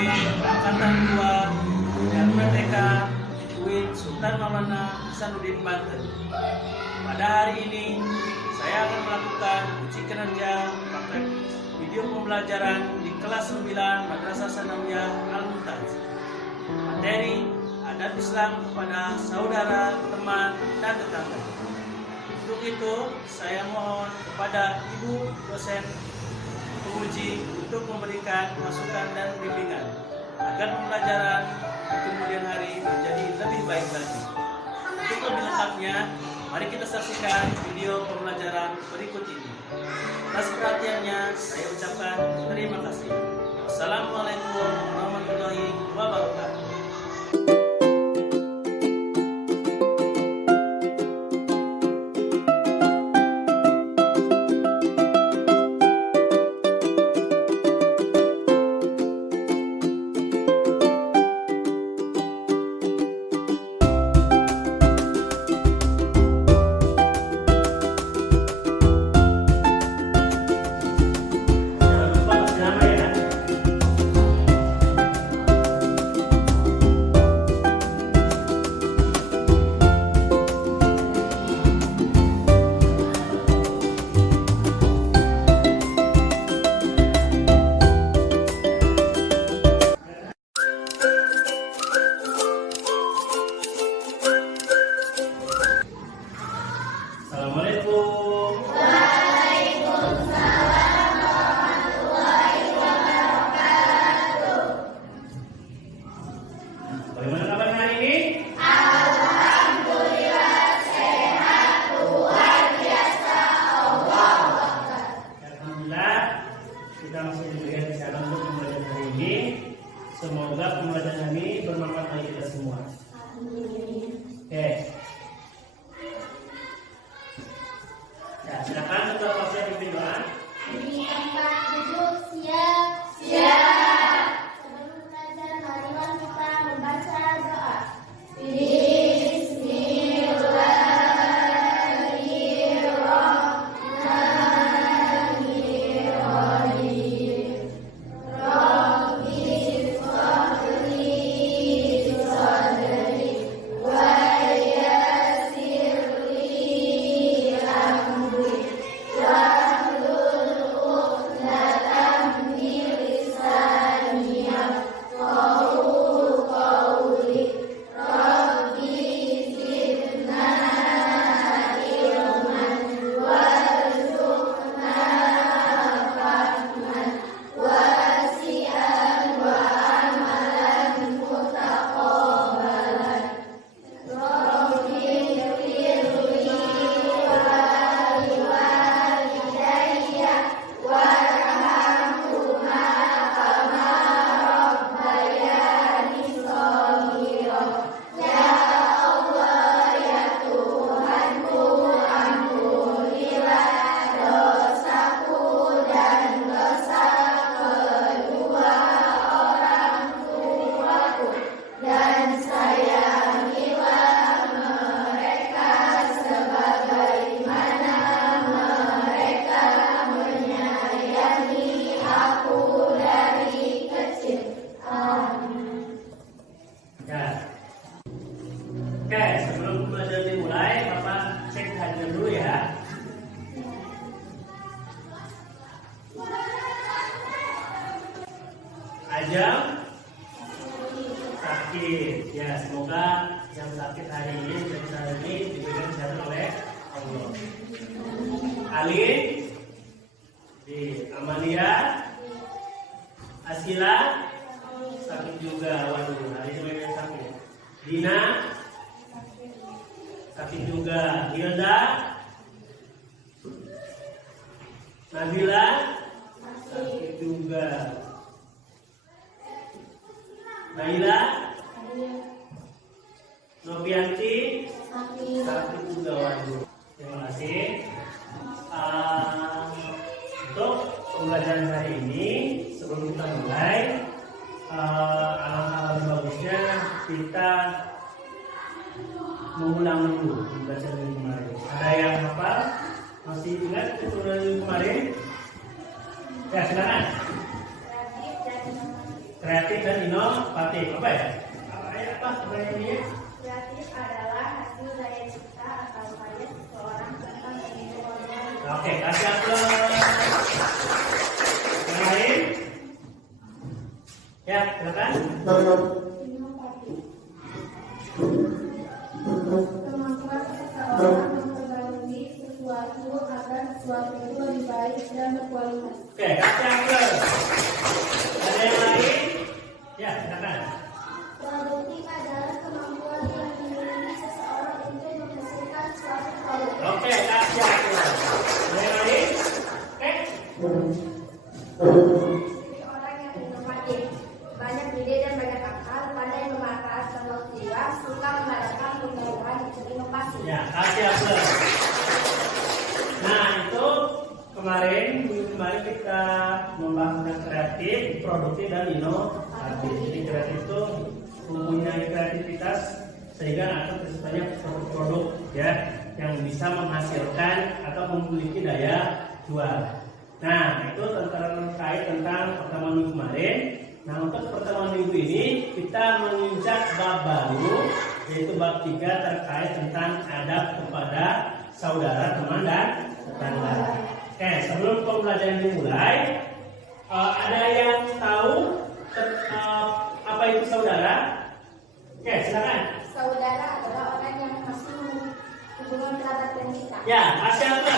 sebagai Angkatan 2 dan Merdeka UIN Sultan Maulana Hasanuddin Banten. Pada hari ini saya akan melakukan uji kinerja praktek video pembelajaran di kelas 9 Madrasah Sanawiyah Al-Mumtaz. Materi adab Islam kepada saudara, teman, dan tetangga. Untuk itu, saya mohon kepada Ibu dosen penguji untuk memberikan masukan dan bimbingan agar pembelajaran di kemudian hari menjadi lebih baik lagi. Untuk lebih lengkapnya, mari kita saksikan video pembelajaran berikut ini. Atas perhatiannya, saya ucapkan terima kasih. Wassalamualaikum warahmatullahi wabarakatuh. Assalamualaikum. Waalaikumsalam warahmatullahi wabarakatuh. Bagaimana kabar hari ini? Alhamdulillah sehat, luar biasa, Allah Akbar. Alhamdulillah kita masih diberikan kesehatan untuk pembelajaran hari ini. Semoga pembelajaran ini bermanfaat bagi kita semua. Oke. Ya, silakan ketua kelasnya pimpin doa. Di tempat duduk siap. Siap. Sebelum belajar, marilah kita membaca doa. Bismillahirrahmanirrahim. Rabbi shrahli sadri wa yassir li amri wahlul 'uqdatam min lisani yafqahu qawli. Rabbi zidna ilman warzuqna fahman wasi'an wa amalan mutaqabbalan. Rabbi firli waliwalidayya warhamhuma kama rabbayani shaghira. Ya Allah, ya Tuhanku, ampunilah dosaku dan dosa kedua orang tuaku, dan sayangilah mereka sebagaimana mereka menyayangi aku dari kecil. Amin. Ya. Oke, sebelum pembelajaran dimulai, Bapak cek kehadiran dulu ya. Ajam sakit. Ya, semoga yang sakit hari ini diberikan kesehatan oleh Allah. Alin, di Amalia, Asila sakit juga. Waduh, hari ini banyak yang sakit. Dina sakit juga. Hilda, Nabila sakit juga. Naila, Novianti sakit juga. Waduh, terima kasih. Untuk pembelajaran hari ini, sebelum kita mulai, alangkah bagusnya kita mengulang dulu pembelajaran minggu kemarin. Ada yang hafal? Masih ingat pembelajaran minggu kemarin? Ya, silakan. kreatif dan inovatif. Apa ya? Apa ini? Kreatif adalah hasil daya cipta atau karya seseorang tentang pengetahuan. Oke, kasih aplaus. Yang lain? Ya, silakan. Inovatif. Kemampuan seseorang memperbarui sesuatu agar sesuatu itu lebih baik dan berkualitas. Oke, kasih aplaus. Ada yang lain? Ya, silakan. Produktif adalah kemampuan yang dimiliki seseorang untuk menghasilkan suatu produk. Oke, kasih aplaus. Ada yang lain? Oke. Jadi orang yang inovatif, banyak ide dan banyak akal, pandai memanfaatkan waktu luang, suka mengadakan pengetahuan dan inovasi. Ya, kasih aplaus. Nah, itu kemarin kita membahas tentang kreatif, produktif dan inovatif. Jadi kreatif itu mempunyai kreativitas sehingga akan terciptanya produk ya yang bisa menghasilkan atau memiliki daya jual. Nah, itu terkait tentang pertemuan minggu kemarin. Nah, untuk pertemuan minggu ini kita menginjak bab baru, yaitu bab 3 terkait tentang adab kepada saudara, teman, dan tetangga. Oke, sebelum pembelajaran dimulai, ada yang tahu apa itu saudara? Oke, silakan. Saudara adalah orang yang masih hubungan kerabat dengan kita. Ya, masih apa?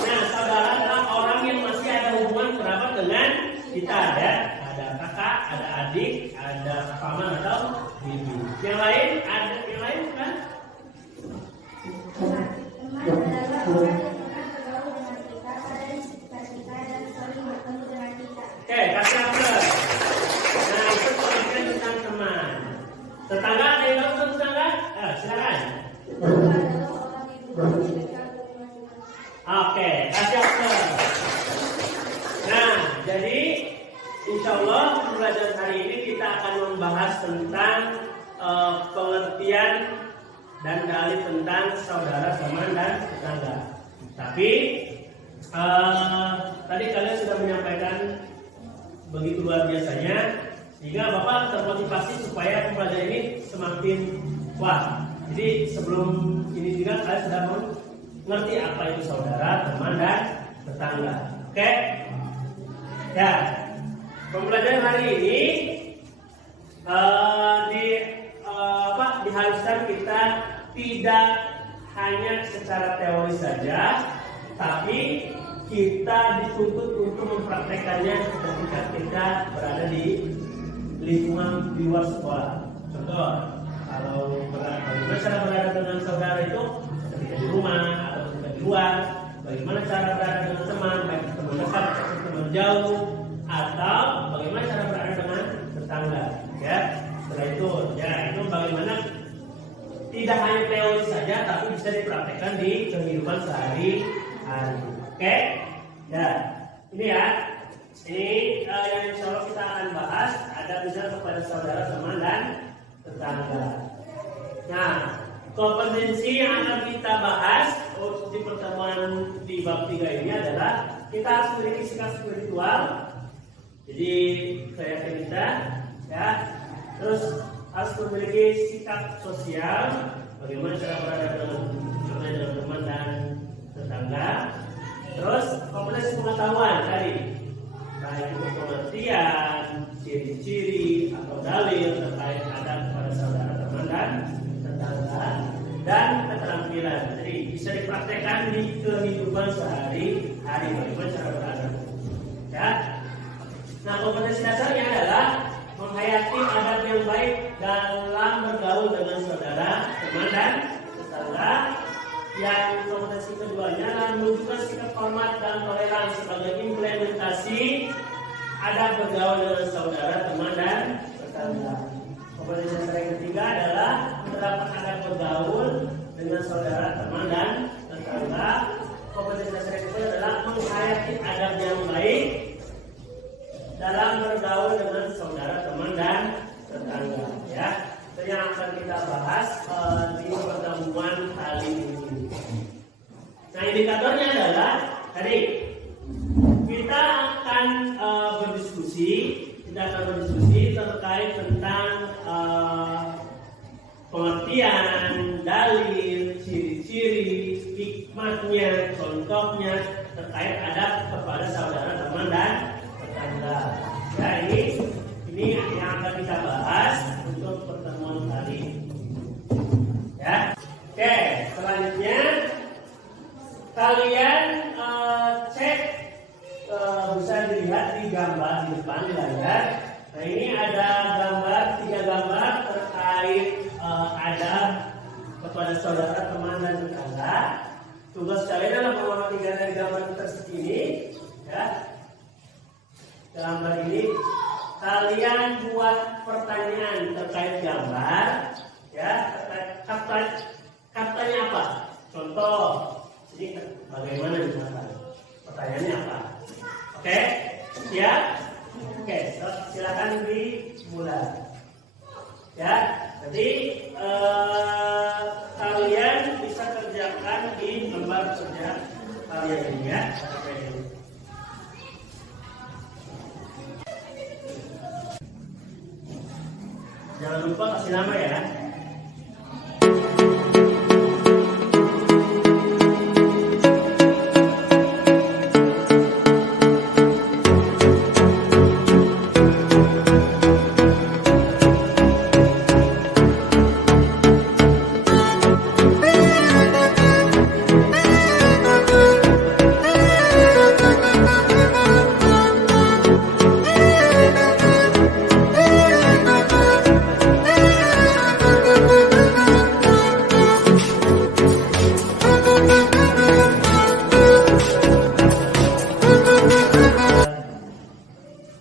Nah, saudara adalah orang yang masih ada hubungan kerabat dengan kita. Ada kakak, ada adik, ada paman atau bibi. Yang lain ada yang lain kan? Teman adalah orang yang pernah bergaul dengan kita, ada di sekitar kita dan sering bertemu dengan kita. Oke, kasih aplaus. Nah, itu pengertian tentang teman. Tetangga ada yang tahu tentang tetangga? Silakan. Tetangga adalah orang yang berbeda dengan kita. Oke, kasih aplaus. Nah, jadi insya Allah pembelajaran hari ini kita akan membahas tentang pengertian dan dalil tentang saudara, teman, dan tetangga. Tapi tadi kalian sudah menyampaikan begitu luar biasanya, sehingga Bapak termotivasi supaya pembelajaran ini semakin kuat. Jadi sebelum ini juga kalian sudah mengerti apa itu saudara, teman, dan tetangga. Oke? Ya, pembelajaran hari ini diharuskan kita tidak hanya secara teori saja, tapi kita dituntut untuk mempraktekannya ketika kita berada di lingkungan di luar sekolah. Contoh, kalau bagaimana cara berada dengan saudara itu ketika di rumah atau ketika di luar, bagaimana cara berada dengan teman, baik teman dekat atau teman jauh, atau bagaimana cara berada dengan tetangga. Ya, setelah itu, ya itu bagaimana tidak hanya teori saja, tapi bisa dipraktekkan di kehidupan sehari-hari. Oke, ya ini ya, ini yang insya Allah kita akan bahas ada bisa kepada saudara, teman, dan tetangga. Nah, kompetensi yang akan kita bahas di pertemuan di bab 3 ini adalah kita harus memiliki sikap spiritual. Jadi keyakinan kita, ya, terus harus memiliki sikap sosial, bagaimana cara berada dengan teman dan tetangga. Terus kompetensi pengetahuan tadi, baik itu pengertian, ciri-ciri atau dalil terkait adab kepada saudara, teman, dan tetangga, dan keterampilan. Jadi bisa dipraktekkan di kehidupan sehari-hari, bagaimana cara berada. Ya. Nah, kompetensi dasarnya adalah menghayati adab yang baik dalam bergaul dengan saudara, teman, dan tetangga. Yang kompetensi keduanya adalah menunjukkan sikap hormat dan toleransi sebagai implementasi adab bergaul dengan saudara, teman, dan tetangga. Kompetensi dasar yang ketiga adalah menerapkan adab bergaul dengan saudara, teman, dan tetangga. Kompetensi dasar yang kedua adalah menghayati adab yang baik dalam bergaul dengan saudara, teman, dan tetangga. Ya, itu yang akan kita bahas di pertemuan kali ini. Nah, indikatornya adalah tadi kita akan berdiskusi akan berdiskusi terkait tentang pengertian, dalil, ciri-ciri, hikmahnya, contohnya terkait adab kepada saudara, teman dan tetangga. Ya, ini yang akan kita bahas untuk pertemuan kali ini. Ya, oke. Selanjutnya kalian cek, bisa dilihat di gambar di depan di layar. Nah, ini ada gambar, 3 gambar terkait adab kepada saudara, teman dan tetangga. Tugas kalian adalah mengamati dari gambar tersebut ini. Ya, gambar ini kalian buat pertanyaan terkait gambar. Ya, katanya apa? Contoh, ini bagaimana misalkan? Pertanyaannya apa? Oke, siap? Oke, silakan dimulai. Ya, jadi kalian bisa kerjakan di lembar kerja kalian ini ya. Jangan lupa kasih nama ya.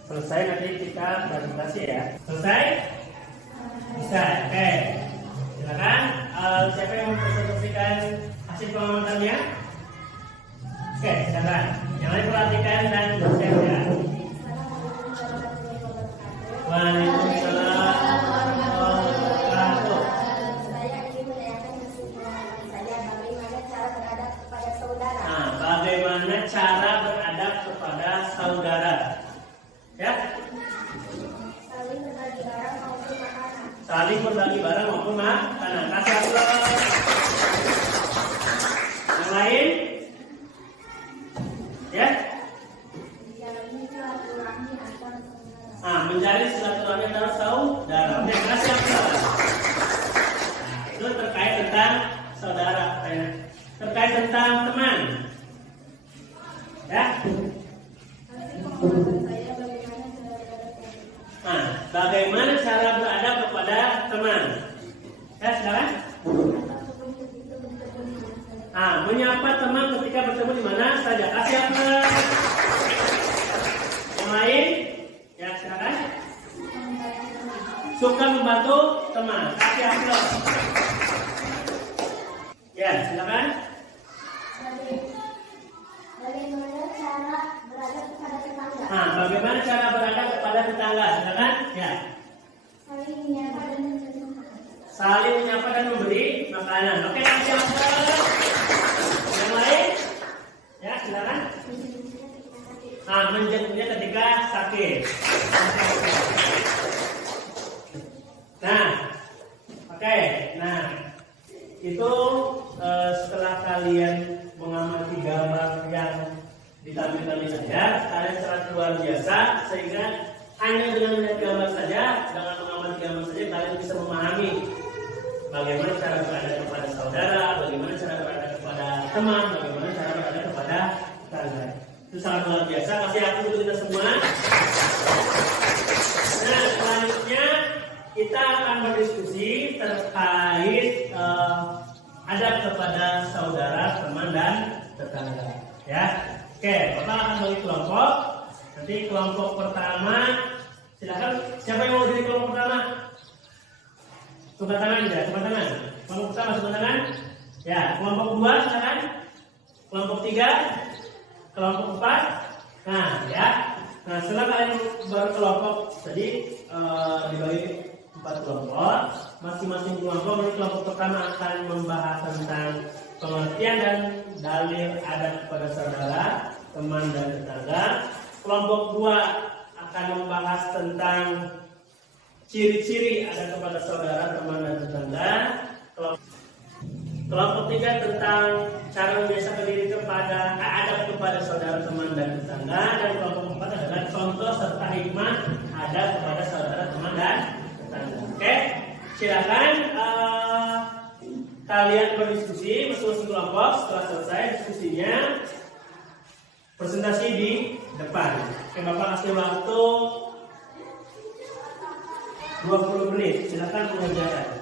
Selesai, nanti kita presentasi ya. Selesai? Bisa. Oke. Silakan. Siapa yang mempresentasikan hasil pengamatannya? Oke, silakan. Yang lain perhatikan dan share ya. Waalaikumsalam warahmatullahi wabarakatuh. Saya ingin menanyakan kesimpulan saya bagaimana cara beradab kepada saudara. Nah, bagaimana cara beradab kepada saudara? Ya, Saling berbagi barang maupun makanan. saling berbagi barang maupun makanan. Kasih aplaus. Yang lain? Ya? Menjalani silaturahmi antar saudara. Nah, mencari silaturahmi antara saudara. Oke, kasih aplaus. Nah, itu terkait tentang saudara. Terkait tentang teman. Ya? Pengalaman saya bagaimana cara beradab kepada Nah, bagaimana cara beradab kepada teman? Ya, silakan. Nah, menyapa teman ketika bertemu di mana saja. Kasih aplaus. Yang lain? Ya, silakan. Suka membantu teman. Kasih aplaus. Ya, silakan. Bagaimana cara beradab kepada tetangga? Nah, bagaimana cara beradab kepada tetangga? Silakan. Ya. Saling menyapa dan memberi makanan. Saling menyapa dan memberi makanan. Oke, kasih aplaus. Yang lain? Ya, silakan. Nah, menjenguknya ketika sakit. Nah, oke. Nah, itu setelah kalian mengamati gambar yang ditampilkan di saya, kalian sangat luar biasa sehingga hanya dengan melihat gambar saja, dengan mengamati gambar saja kalian bisa memahami bagaimana cara beradab kepada saudara, bagaimana cara beradab kepada teman, bagaimana cara beradab kepada tetangga. Itu sangat luar biasa. Kasih aku untuk kita semua. Nah, selanjutnya kita akan berdiskusi terkait adab kepada saudara, teman dan tetangga. Ya, oke. Bapak akan bagi kelompok. Nanti kelompok pertama, silakan. Siapa yang mau jadi kelompok pertama? Coba tangan ya, coba tangan. Kelompok pertama, coba tangan. Ya, kelompok 2 silakan. Kelompok 3, kelompok 4. Nah, ya. Nah, setelah kalian berkelompok tadi dibagi 4 kelompok, masing-masing kelompok. Dari kelompok pertama akan membahas tentang pengertian dan dalil adab kepada saudara, teman dan tetangga. Kelompok 2 akan membahas tentang ciri-ciri ada kepada saudara, teman, dan tetangga. Kelompok 3 tentang cara membiasakan diri adab kepada saudara, teman, dan tetangga. Dan kelompok 4 adalah contoh serta hikmah adab kepada saudara, teman, dan tetangga. Oke, silakan kalian berdiskusi masing-masing kelompok. Setelah selesai diskusinya, presentasi di depan. Oke, Bapak kasih waktu 20 menit. Silakan mengerjakan.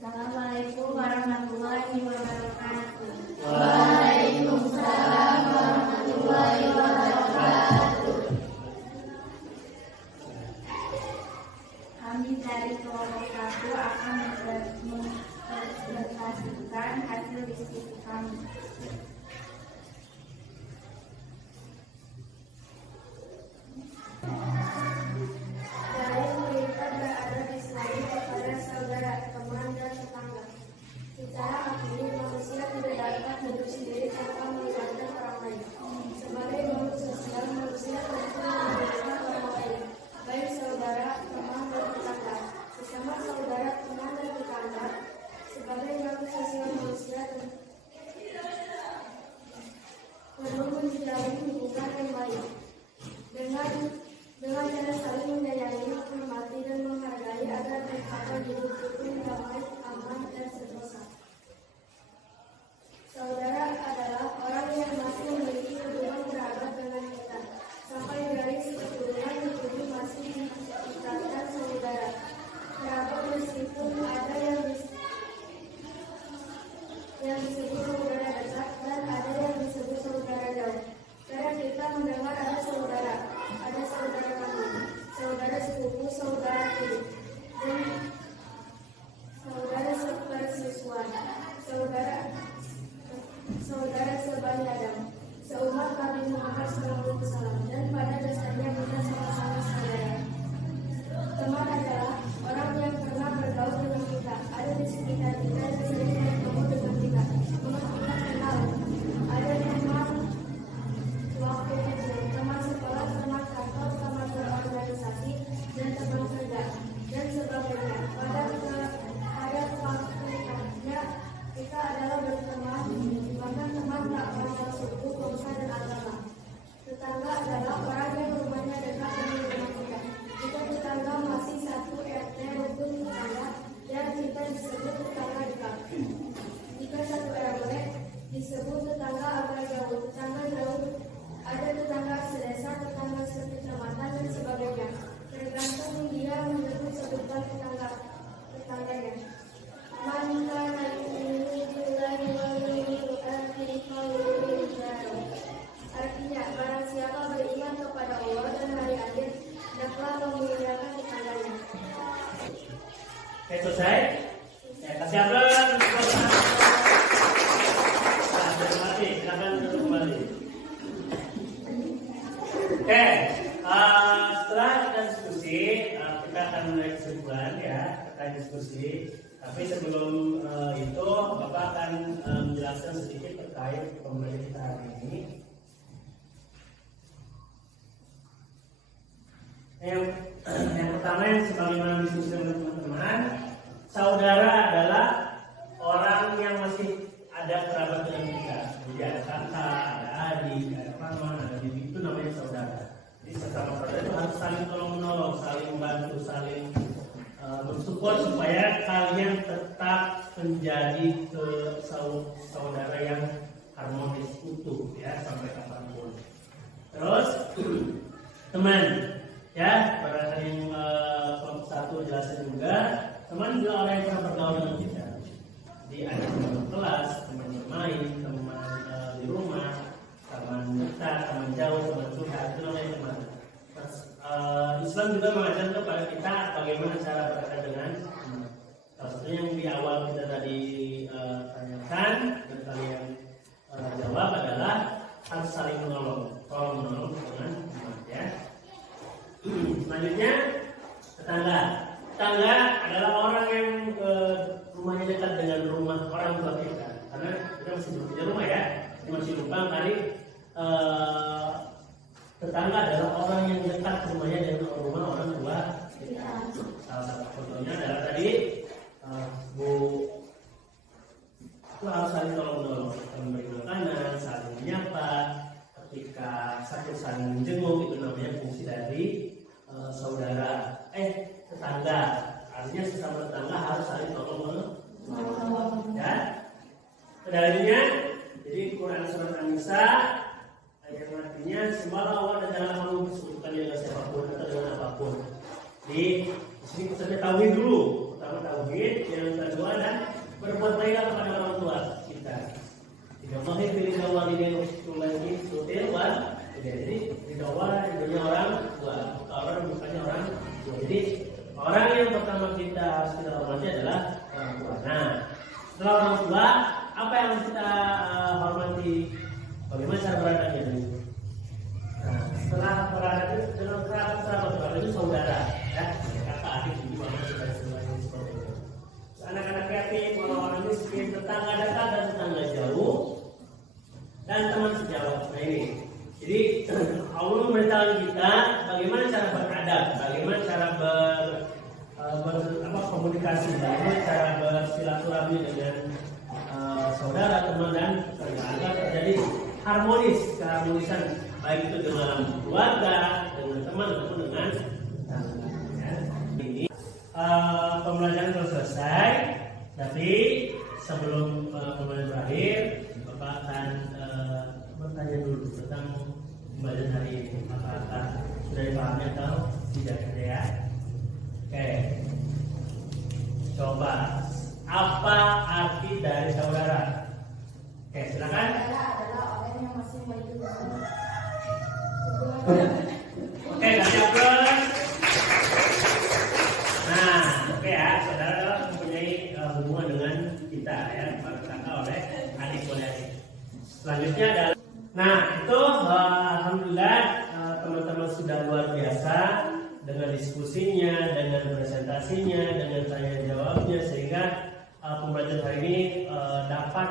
Assalamualaikum warahmatullahi wabarakatuh. Waalaikumsalam warahmatullahi wabarakatuh. Kami dari kelompok 1 akan mempresentasikan hasil diskusi kami. Dari berita berada di selain kepada saudara, teman, dan tetangga. Secara akli, manusia tidak dapat hidup sendiri tanpa melibatkan orang lain. Sebagai makhluk sosial, manusia tentu membutuhkan orang lain, baik saudara, teman, dan tetangga. Sesama saudara, teman, dan tetangga. Sebagai makhluk sosial, manusia perlu menjalin hubungan yang baik dengan cara saling menyayangi, menghormati, dan menghargai agar mereka hidup rukun, damai, aman, dan sentosa. Saudara adalah orang yang masih memiliki hubungan kerabat dengan kita. Sampai garis keturunan itu masih dikatakan saudara. Kerabat meskipun ada yang disebut saudara dekat dan ada yang disebut saudara jauh. Sekarang kita mendengar ada saudara kandung, saudara sepupu, saudara tiri, dan saudara sepersusuan, saudara sebani Adam, seumat Nabi Muhammad SAW, dan pada dasarnya kita sama-sama saudara. Teman adalah orang yang pernah bergaul dengan kita, ada di sekitar kita, dan sering bertemu dengan kita, kita kenal. Ada teman waktu kecil, teman sekolah, teman kantor, teman berorganisasi, dan teman kerja, dan sebagainya. Pada faktornya kita adalah berteman, bahkan teman tak pandang suku, bangsa, dan agama. Tetangga adalah orang yang rumahnya dekat dengan rumah kita. Jika tetangga masih satu RT rukun tetangga, dan kita disebut tetangga dekat. Jika satu RW disebut tetangga agak jauh, tetangga jauh. Ada tetangga sedesa, tetangga sekecamatan, dan sebagainya. Tergantung dia menyebut sebutan tetangganya. Artinya, barang siapa beriman kepada Allah dan hari akhir, hendaklah memuliakan tetangganya. Oke, selesai? Ya, kasih aplaus. Silakan duduk kembali. Oke, setelah kita diskusi, kita akan mulai kesimpulan ya, kita diskusi. Tapi sebelum itu, Bapak akan menjelaskan sedikit terkait pembelajaran kita hari ini. Yang pertama yang sebagaimana diskusi dengan teman-teman, saudara adalah orang yang masih ada kerabat dengan kita. Jadi ada kakak, ada adik, ada paman, ada bibi, itu namanya saudara. Jadi sesama saudara itu harus saling tolong menolong, saling membantu, saling bersupport supaya teman, ya, pada yang kelompok 1 jelasin juga, teman juga orang yang pernah bergaul dengan kita. Jadi ada teman kelas, teman bermain, teman di rumah, teman dekat, teman jauh, teman curhat, itu namanya teman. Islam juga mengajarkan kepada kita bagaimana cara berkaitan dengan teman. Salah satunya yang di awal kita tadi tanyakan dan kalian jawab adalah harus saling menolong, tolong menolong dengan teman, ya. Selanjutnya tetangga. Tetangga adalah orang yang rumahnya dekat dengan rumah orang tua kita, karena kita masih belum punya rumah, ya. Kita masih numpang tadi. Tetangga adalah orang yang dekat rumahnya dengan rumah orang tua kita. Salah satu contohnya adalah tadi Bu, itu harus saling tolong-menolong, memberi makanan, saling menyapa, ketika sakit saling menjenguk, itu namanya fungsi dari tetangga. Artinya sesama tetangga harus saling tolong-menolong, ya. Kedalilnya, jadi Quran surat An-Nisa yang artinya sembahlah Allah dan janganlah kamu bersekutukan dengan siapapun atau dengan apapun. Di sini pesannya tauhid dulu. Pertama tauhid, yang kedua adalah berbuat baiklah kepada orang tua kita. Tidak pilih awal ini lagi sutil wan. Jadi tidak awal ibunya orang tua, orang bukannya orang tua. Jadi orang yang pertama kita harus kita hormati adalah orang tua. Nah, setelah orang tua, apa yang harus kita hormati? Bagaimana cara beradabnya dulu? Nah, setelah beradab dengan kerabat itu saudara, ya, kakak adik ibu anak saudara seperti itu. Anak-anak yatim, orang-orang miskin, tetangga dekat dan tetangga jauh, dan teman sejawat. Nah ini, jadi Allah memberitahu kita bagaimana cara beradab, bagaimana cara komunikasi, bagaimana cara bersilaturahmi dengan saudara, teman dan tetangga agar terjadi harmonis, keharmonisan baik itu dengan keluarga, dengan teman ataupun dengan tetangga. Ya. Ini pembelajaran telah selesai, tapi sebelum pembelajaran berakhir, Bapak akan bertanya dulu tentang pembelajaran hari ini. Apakah sudah dipahami atau tidak, ya? Oke, coba apa arti dari saudara? Oke, silakan. Saudara adalah orang yang masih memiliki Oke, kasih aplaus. Nah, oke ya, saudara adalah mempunyai hubungan dengan kita, ya, kakak oleh adik oleh adik. Selanjutnya adalah, nah itu alhamdulillah teman-teman sudah luar biasa dengan diskusinya, dengan presentasinya, dengan tanya jawabnya, sehingga pembelajaran hari ini dapat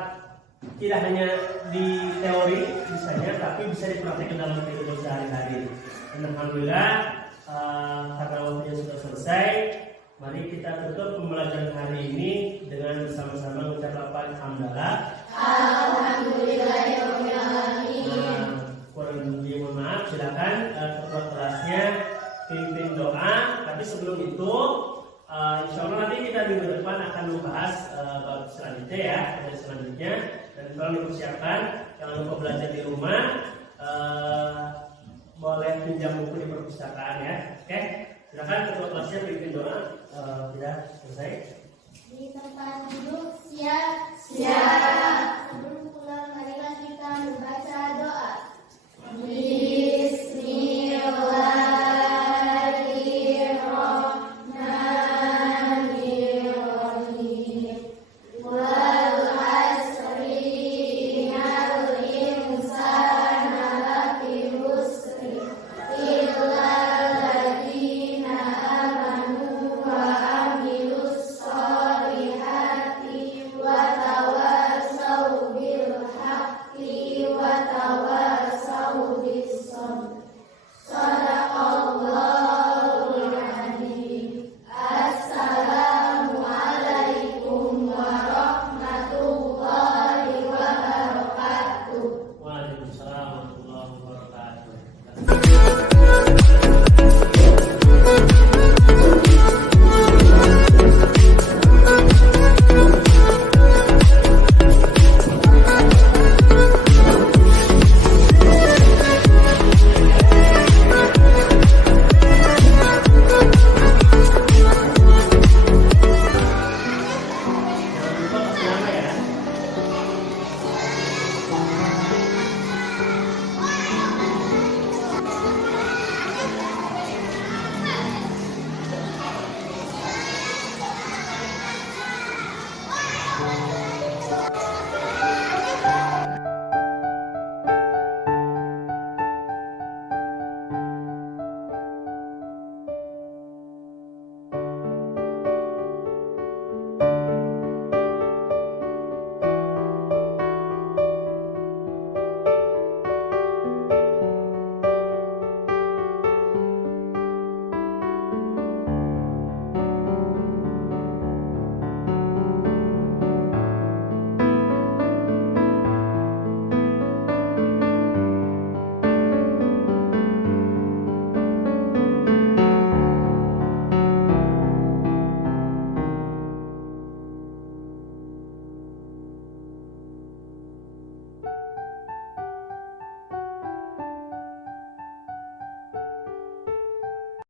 tidak hanya di teori bisanya, tapi bisa dipraktikkan dalam kehidupan sehari-hari. Dan alhamdulillah karena waktunya sudah selesai, mari kita tutup pembelajaran hari ini dengan bersama-sama mengucapkan hamdalah. Alhamdulillahirobbilalamin. Kurang lebih mohon maaf, silakan ketua kelasnya pimpin doa. Tapi sebelum itu, insya Allah nanti kita minggu depan akan membahas bab selanjutnya, ya, dan selanjutnya. Dan tolong dipersiapkan, jangan lupa belajar di rumah. Boleh pinjam buku di perpustakaan, ya. Oke, silakan ketua kelasnya pimpin doa. Tidak selesai. di tempat duduk siap.